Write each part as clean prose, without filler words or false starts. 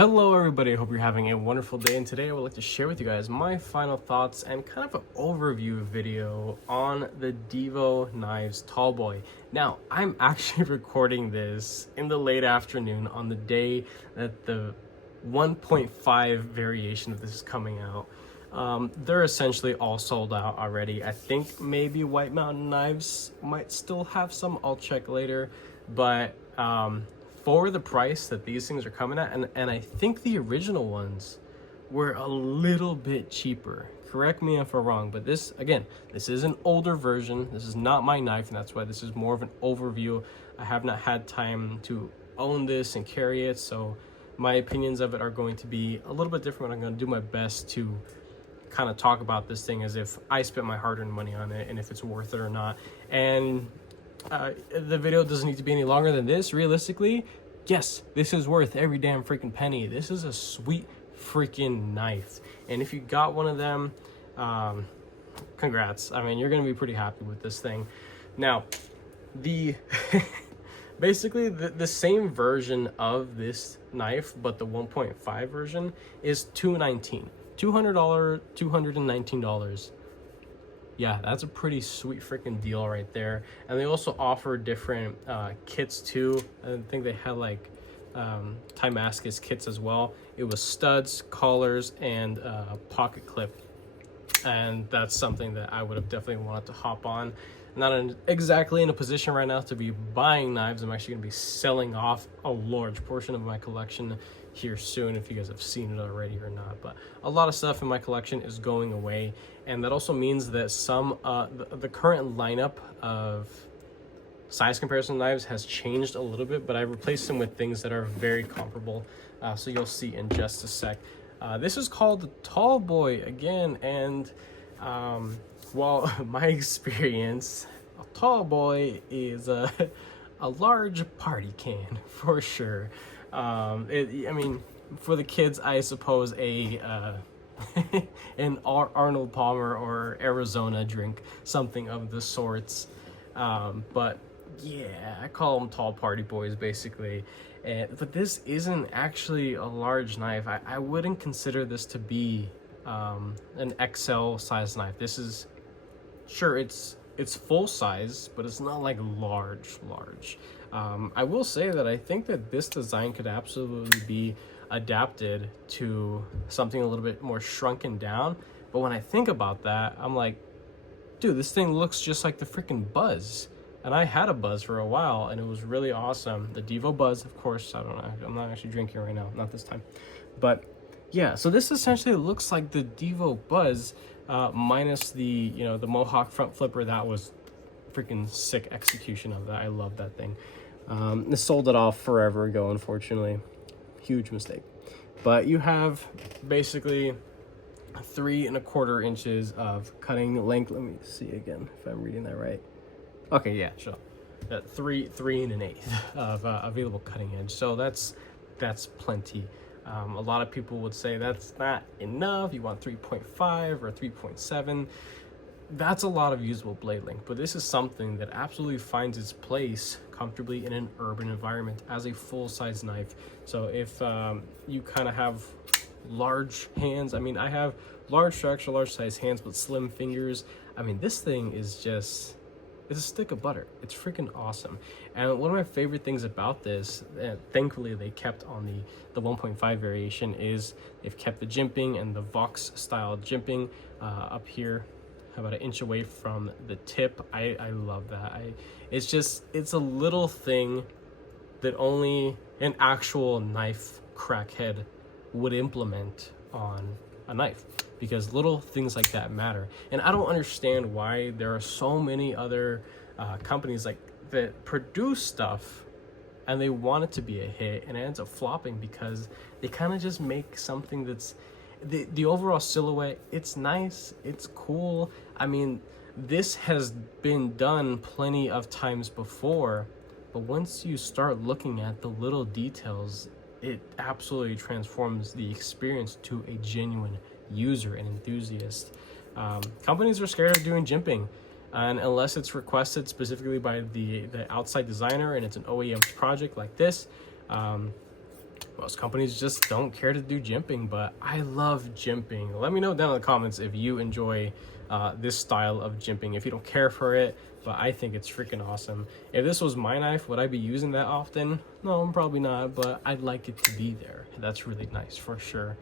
Hello everybody, I hope you're having a wonderful day, and today I would like to share with you guys my final thoughts and kind of an overview video on the Devo Knives Tallboy. Now, I'm actually recording this in the late afternoon on the day that the 1.5 variation of this is coming out. They're essentially all sold out already. I think maybe White Mountain Knives might still have some, I'll check later, but for the price that these things are coming at, and I think the original ones were a little bit cheaper. Correct me if I'm wrong, but this, again, this is an older version. This is not my knife, and that's why this is more of an overview. I have not had time to own this and carry it, so my opinions of it are going to be a little bit different. I'm going to do my best to kind of talk about this thing as if I spent my hard-earned money on it and if it's worth it or not. And the video doesn't need to be any longer than this. Realistically, yes, this is worth every damn freaking penny. This is a sweet freaking knife, and if you got one of them, congrats. I mean, you're gonna be pretty happy with this thing. Now, the basically the same version of this knife, but the 1.5 version is $219, $219. Yeah, that's a pretty sweet freaking deal right there. And they also offer different kits too. I think they had like Timascus kits as well. It was studs, collars, and pocket clip. And that's something that I would have definitely wanted to hop on. Not exactly in a position right now to be buying knives. I'm actually going to be selling off a large portion of my collection here soon, if you guys have seen it already or not. But a lot of stuff in my collection is going away, and that also means that some the current lineup of size comparison knives has changed a little bit, but I replaced them with things that are very comparable, so you'll see in just a sec. This is called the Tallboy again, and well, my experience, a Tallboy is a large party can for sure. I mean, for the kids, I suppose an Arnold Palmer or Arizona drink, something of the sorts. But yeah, I call them tall party boys basically. But this isn't actually a large knife. I wouldn't consider this to be an XL size knife. This is, sure, it's full size, but it's not like large. I will say that I think that this design could absolutely be adapted to something a little bit more shrunken down. But when I think about that, I'm like, dude, this thing looks just like the freaking Buzz. And I had a Buzz for a while, and it was really awesome. The Devo Buzz, of course. I don't know. I'm not actually drinking right now, not this time. But yeah, so this essentially looks like the Devo Buzz, minus the the Mohawk front flipper. That was freaking sick execution of that. I love that thing. They sold it off forever ago, unfortunately. Huge mistake. But you have basically 3 1/4 inches of cutting length. Let me see again if I'm reading that right. Okay, yeah, sure. 3 1/8 of available cutting edge. So that's plenty. A lot of people would say that's not enough. You want 3.5 or 3.7. That's a lot of usable blade length, but this is something that absolutely finds its place comfortably in an urban environment as a full-size knife. So if you kind of have large hands, I mean, I have large to extra large size hands but slim fingers. I mean, this thing is just, it's a stick of butter. It's freaking awesome. And one of my favorite things about this, thankfully they kept on the 1.5 variation, is they've kept the jimping and the Vox style jimping up here about 1 inch away from the tip. I love that. It's a little thing that only an actual knife crackhead would implement on a knife, because little things like that matter. And I don't understand why there are so many other companies like that produce stuff and they want it to be a hit and it ends up flopping because they kind of just make something that's the overall silhouette, it's nice, it's cool. I mean, this has been done plenty of times before, but once you start looking at the little details, it absolutely transforms the experience to a genuine user and enthusiast. Companies are scared of doing jimping, and unless it's requested specifically by the outside designer and it's an OEM project like this, most companies just don't care to do jimping, but I love jimping. Let me know down in the comments if you enjoy this style of jimping. If you don't care for it, but I think it's freaking awesome. If this was my knife, would I be using that often? No, I'm probably not, but I'd like it to be there. That's really nice for sure.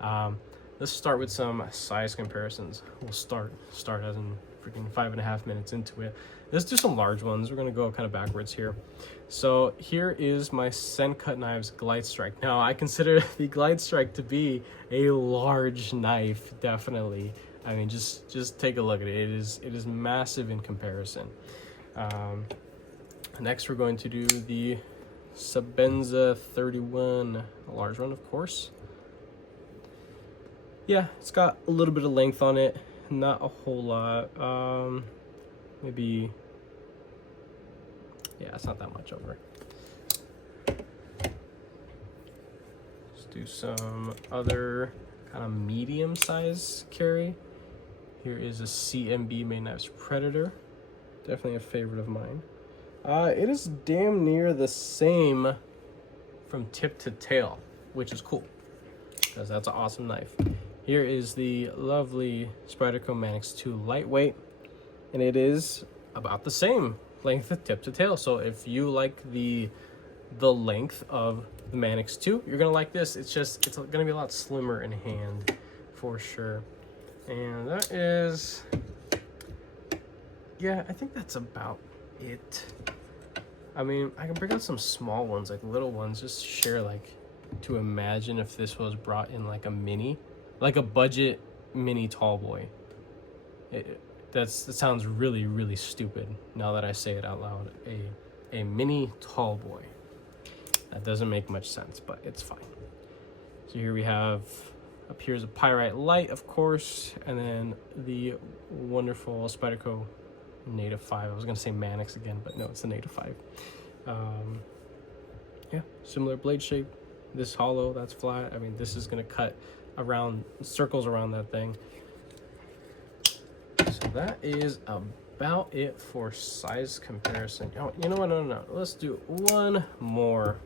Let's start with some size comparisons. We'll start as in freaking 5.5 minutes into it. Let's do some large ones. We're gonna go kind of backwards here. So here is my Sencut Knives Glide Strike. Now I consider the Glide Strike to be a large knife, definitely. I mean, just take a look at it. It is massive in comparison. Next, we're going to do the Sebenza 31, a large one, of course. Yeah, it's got a little bit of length on it, not a whole lot. Maybe, yeah, it's not that much over. Let's do some other kind of medium size carry. Here is a CMB Main Knives Predator, definitely a favorite of mine. It is damn near the same from tip to tail, which is cool because that's an awesome knife. Here is the lovely Spyderco Manix 2 Lightweight, and it is about the same length of tip to tail. So if you like the length of the Manix 2, you're gonna like this. It's gonna be a lot slimmer in hand for sure. And that is, yeah, I think that's about it. I mean, I can bring out some small ones, like little ones, just to share, like, to imagine if this was brought in like a mini, like a budget mini tall boy. That sounds really, really stupid now that I say it out loud. A mini tall boy. That doesn't make much sense, but it's fine. So here we have, up here is a Pyrite Light, of course, and then the wonderful Spyderco Native 5. I was gonna say Manix again, but no, it's the Native 5. Yeah, similar blade shape. This hollow, that's flat. I mean, this is gonna cut around, circles around that thing. So that is about it for size comparison. Oh, you know what? No. Let's do one more.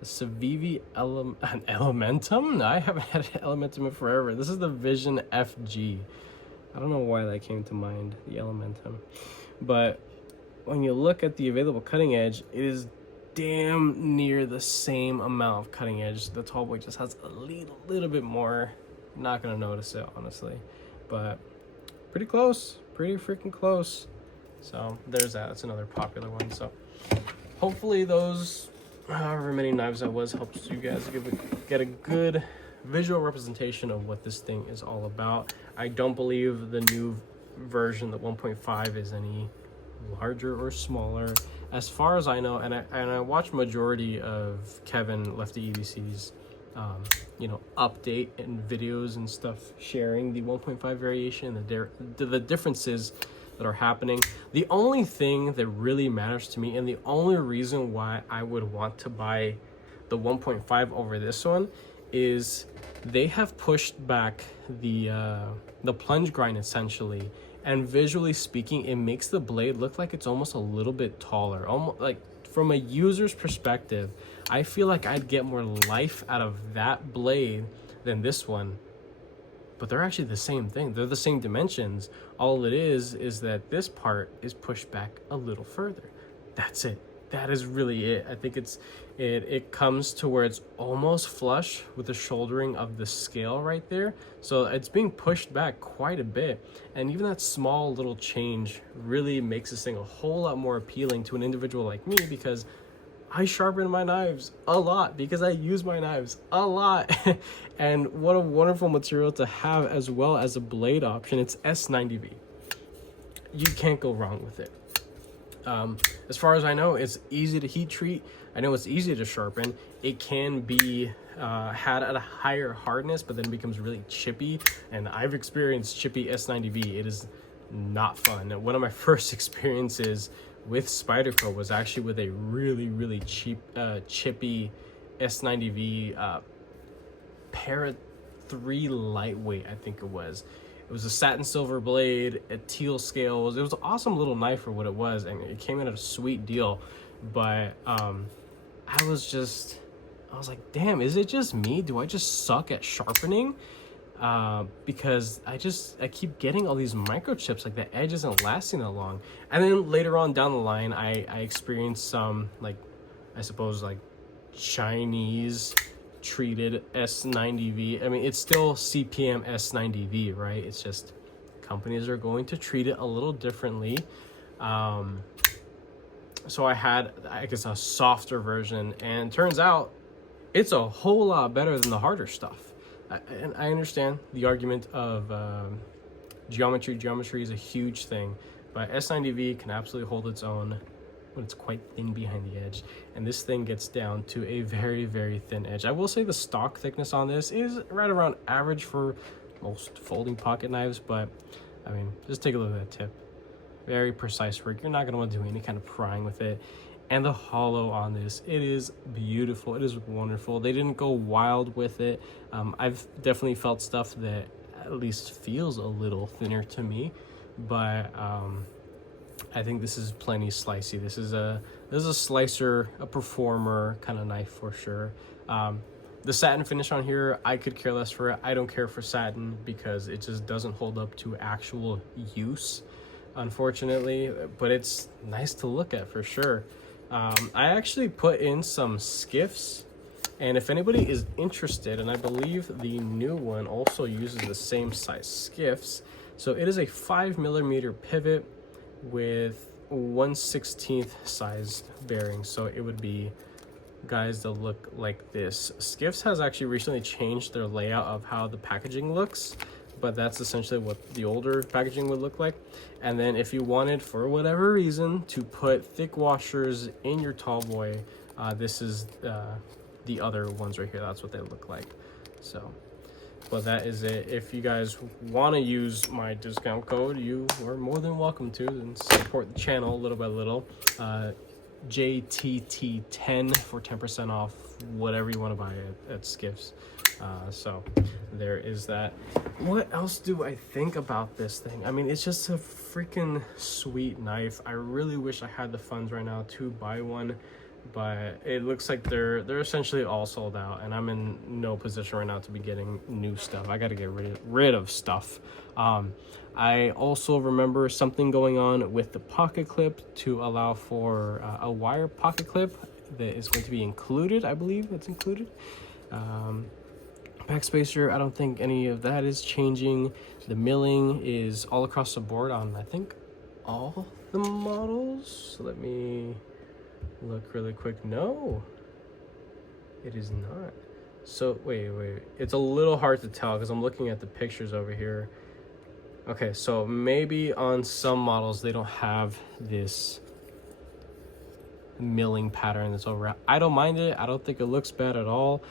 The Civivi Elementum? No, I haven't had an Elementum in forever. This is the Vision FG. I don't know why that came to mind, the Elementum. But when you look at the available cutting edge, it is damn near the same amount of cutting edge. The tall boy just has a little bit more. Not gonna notice it, honestly. But pretty close, pretty freaking close. So there's that. That's another popular one. So hopefully those, however many knives that was, helps you guys get a good visual representation of what this thing is all about. I don't believe the new version, the 1.5, is any larger or smaller as far as I know, and I watch majority of Kevin Lefty EDC's update and videos and stuff sharing the 1.5 variation and the differences that are happening. The only thing that really matters to me, and the only reason why I would want to buy the 1.5 over this one, is they have pushed back the plunge grind essentially, and visually speaking, it makes the blade look like it's almost a little bit taller. Almost like, from a user's perspective, I feel like I'd get more life out of that blade than this one. But they're actually the same thing. They're the same dimensions. All it is that this part is pushed back a little further. That's it. That is really it. I think it comes to where it's almost flush with the shouldering of the scale right there. So it's being pushed back quite a bit. And even that small little change really makes this thing a whole lot more appealing to an individual like me, because I sharpen my knives a lot, because I use my knives a lot. And what a wonderful material to have as well as a blade option. It's S90V. You can't go wrong with it. As far as I know, it's easy to heat treat. I know it's easy to sharpen. It can be had at a higher hardness, but then becomes really chippy. And I've experienced chippy S90V. It is not fun. One of my first experiences with Spyderco was actually with a really chippy S90V Para 3 lightweight, I think it was. It was a satin silver blade, a teal scale. It was an awesome little knife for what it was, and it came in at a sweet deal. But I was like, damn, is it just me? Do I just suck at sharpening? Because I keep getting all these microchips, like the edge isn't lasting that long. And then later on down the line, I experienced some, like, I suppose, like, Chinese treated S90V. I mean, it's still CPM S90V, right? It's just companies are going to treat it a little differently. So I had, I guess, a softer version, and turns out it's a whole lot better than the harder stuff. And I understand the argument of geometry. Geometry is a huge thing, but S90V can absolutely hold its own when it's quite thin behind the edge, and this thing gets down to a very, very thin edge. I will say the stock thickness on this is right around average for most folding pocket knives, but I mean, just take a look at that tip. Very precise work. You're not going to want to do any kind of prying with it. And the hollow on this, it is beautiful. It is wonderful. They didn't go wild with it. I've definitely felt stuff that at least feels a little thinner to me, but I think this is plenty slicey. This is a slicer, a performer kind of knife for sure. The satin finish on here, I could care less for it. I don't care for satin because it just doesn't hold up to actual use, unfortunately, but it's nice to look at for sure. I actually put in some skiffs, and if anybody is interested, and I believe the new one also uses the same size skiffs, so it is a 5mm pivot with 1/16 sized bearings, so it would be guys that look like this. Skiffs has actually recently changed their layout of how the packaging looks, but that's essentially what the older packaging would look like. And then if you wanted, for whatever reason, to put thick washers in your tall boy, this is the other ones right here. That's what they look like. So, but that is it. If you guys want to use my discount code, you are more than welcome to, and support the channel little by little. JTT10 for 10% off whatever you want to buy at Skiffs. So there is that. What else do I think about this thing? I mean, it's just a freaking sweet knife. I really wish I had the funds right now to buy one, but it looks like they're essentially all sold out, and I'm in no position right now to be getting new stuff. I got to get rid of stuff. I also remember something going on with the pocket clip to allow for a wire pocket clip that is going to be included. I believe it's included. Backspacer, I don't think any of that is changing. The milling is all across the board on, I think, all the models. So let me look really quick. No, it is not. So wait, it's a little hard to tell because I'm looking at the pictures over here. Okay, so maybe on some models they don't have this milling pattern that's over. I don't mind it. I don't think it looks bad at all.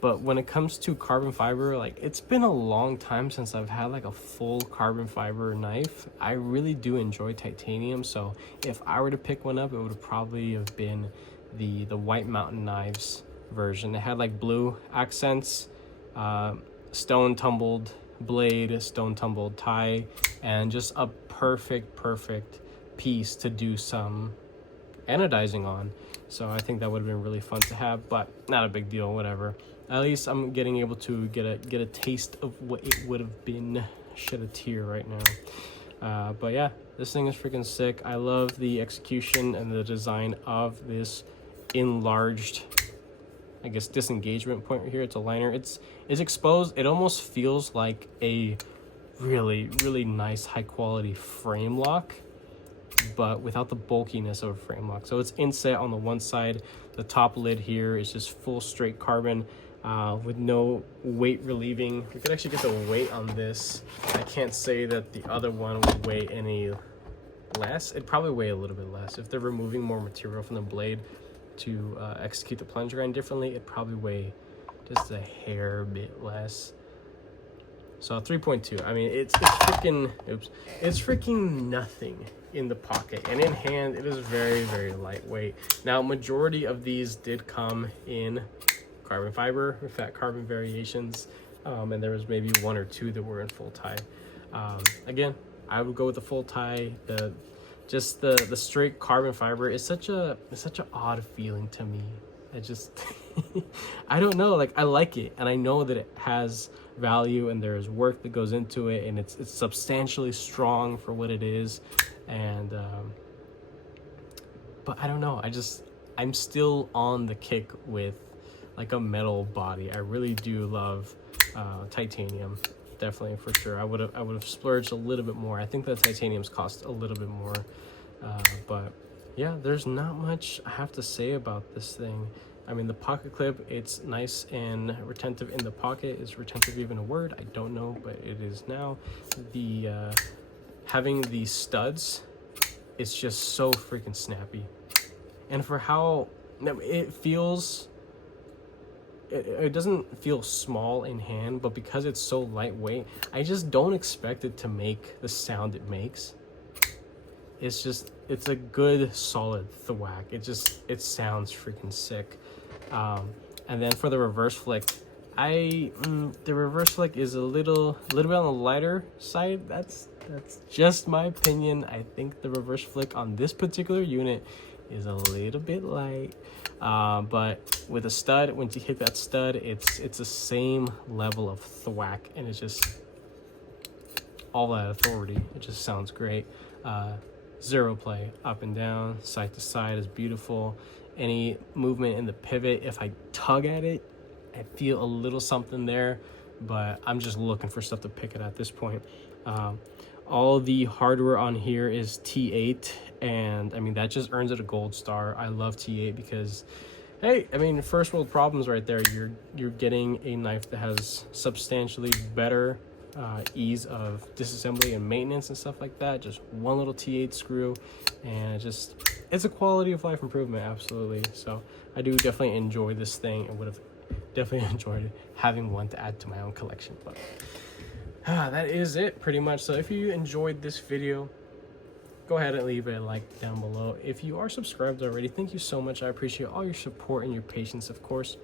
But when it comes to carbon fiber, like, it's been a long time since I've had like a full carbon fiber knife. I really do enjoy titanium, so if I were to pick one up, it would probably have been the White Mountain Knives version. It had like blue accents, stone tumbled blade, stone tumbled tie, and just a perfect piece to do some anodizing on. So I think that would have been really fun to have, but not a big deal, whatever. At least I'm getting able to get a taste of what it would have been. Shed a tear right now. But yeah, this thing is freaking sick. I love the execution and the design of this enlarged, I guess, disengagement point right here. It's a liner. It's exposed. It almost feels like a really nice high quality frame lock, but without the bulkiness of a frame lock. So it's inset on the one side. The top lid here is just full straight carbon with no weight relieving. You could actually get the weight on this. I can't say that the other one would weigh any less. It'd probably weigh a little bit less. If they're removing more material from the blade to execute the plunger grind differently, it'd probably weigh just a hair bit less. So 3.2. I mean, it's freaking nothing in the pocket, and in hand it is very lightweight. Now, majority of these did come in carbon fiber, in fact carbon variations, and there was maybe one or two that were in full tie. Again, I would go with the full tie. just the straight carbon fiber is such an odd feeling to me. I just I don't know, like I like it and I know that it has value and there's work that goes into it and it's substantially strong for what it is, and but I don't know, I'm still on the kick with like a metal body. I really do love titanium, definitely, for sure. I would have splurged a little bit more. I think the titaniums cost a little bit more, but yeah, there's not much I have to say about this thing. I mean, the pocket clip, it's nice and retentive in the pocket. Is retentive even a word? I don't know, but it is now. The having these studs, it's just so freaking snappy. And for how it feels, it doesn't feel small in hand, but because it's so lightweight, I just don't expect it to make the sound it makes. It's a good solid thwack. It sounds freaking sick. And then for the reverse flick, the reverse flick is a little bit on the lighter side. That's just my opinion. I think the reverse flick on this particular unit is a little bit light. But with a stud, once you hit that stud, it's the same level of thwack, and it's just all that authority. It just sounds great. Zero play, up and down, side to side is beautiful. Any movement in the pivot, if I tug at it, I feel a little something there, but I'm just looking for stuff to pick it at this point. All the hardware on here is T8, and I mean, that just earns it a gold star. I love T8 because, hey, I mean, first world problems right there. You're getting a knife that has substantially better ease of disassembly and maintenance and stuff like that. Just one little T8 screw, and it's a quality of life improvement, absolutely. So I do definitely enjoy this thing, and would have definitely enjoyed having one to add to my own collection. But that is it pretty much. So if you enjoyed this video, go ahead and leave a like down below. If you are subscribed already, thank you so much. I appreciate all your support and your patience, of course.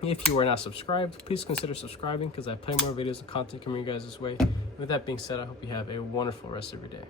If you are not subscribed, please consider subscribing, because I play more videos and content coming your guys this way. With that being said, I hope you have a wonderful rest of your day.